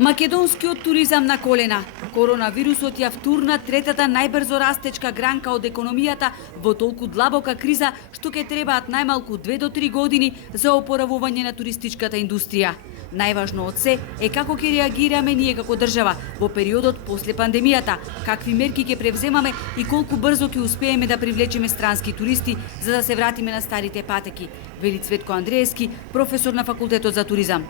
Македонскиот туризам на колена. Коронавирусот ја втурна третата најбрзо растечка гранка од економијата во толку длабока криза што ќе требаат најмалку 2 до 3 години за опоравување на туристичката индустрија. Најважно од се е како ќе реагираме ние како држава во периодот после пандемијата, какви мерки ќе превземаме и колку брзо ќе успееме да привлечеме странски туристи за да се вратиме на старите патеки, вели Цветко Андреевски, професор на Факултетот за туризам.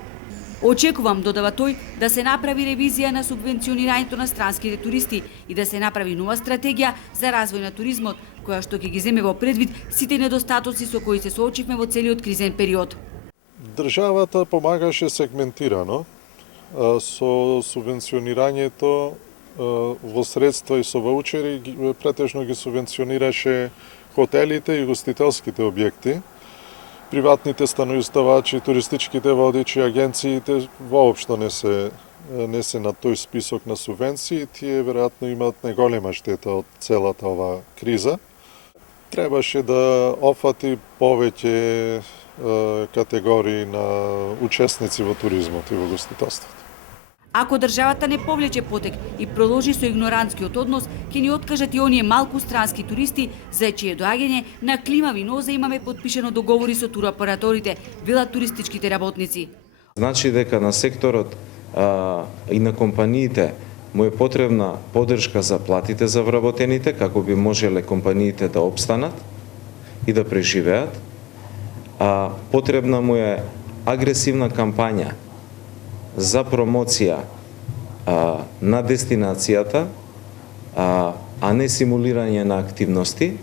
Очекувам, додава тој, да се направи ревизија на субвенционирањето на странските туристи и да се направи нова стратегија за развој на туризмот, која што ќе ги земе во предвид сите недостатоци со кои се соочивме во целиот кризен период. Државата помагаше сегментирано со субвенционирањето во средства и со ваучери, претежно ги субвенционираше хотелите и гостителските објекти. Приватните станоиздавачи, туристичките водичи, агенциите воопшто не се на тој список на субвенции, тие веројатно имаат најголема штета од целата ова криза. Требаше да офати повеќе категории на учесници во туризмот и во гостителството. Ако државата не повлече потек и продолжи со игнорантскиот однос, ќе ни откажат и оние малку странски туристи за чие доаѓање на климави нозе имаме подпишано договори со туроператорите, велат туристичките работници. Значи дека на секторот и на компаниите му е потребна поддршка за платите за вработените, како би можеле компаниите да опстанат и да преживеат. Потребна му е агресивна кампања за промоција на дестинацијата, а не симулирање на активности.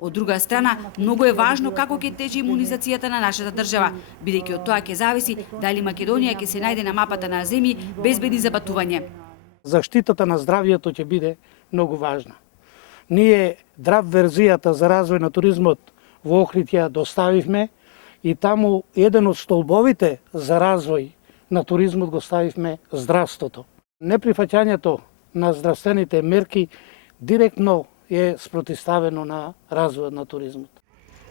Од друга страна, многу е важно како ќе тежи имунизацијата на нашата држава, бидејќи од тоа ќе зависи дали Македонија ќе се најде на мапата на земји безбедни за патување. Заштитата на здравјето ќе биде многу важна. Ние драв верзијата за развој на туризмот во Охрид ја доставивме и таму еден од столбовите за развој на туризмот го ставивме здравството. Неприфаќањето на здравствените мерки директно е спротивставено на развојот на туризмот.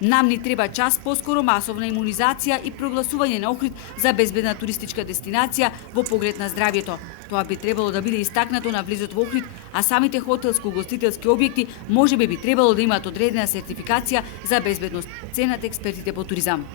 Нам ни треба час поскоро масовна имунизација и прогласување на Охрид за безбедна туристичка дестинација во поглед на здравјето. Тоа би требало да биде истакнато на влизот во Охрид, а самите хотелско-гостителски објекти можеби би требало да имаат одредена сертификација за безбедност, ценат експертите по туризам.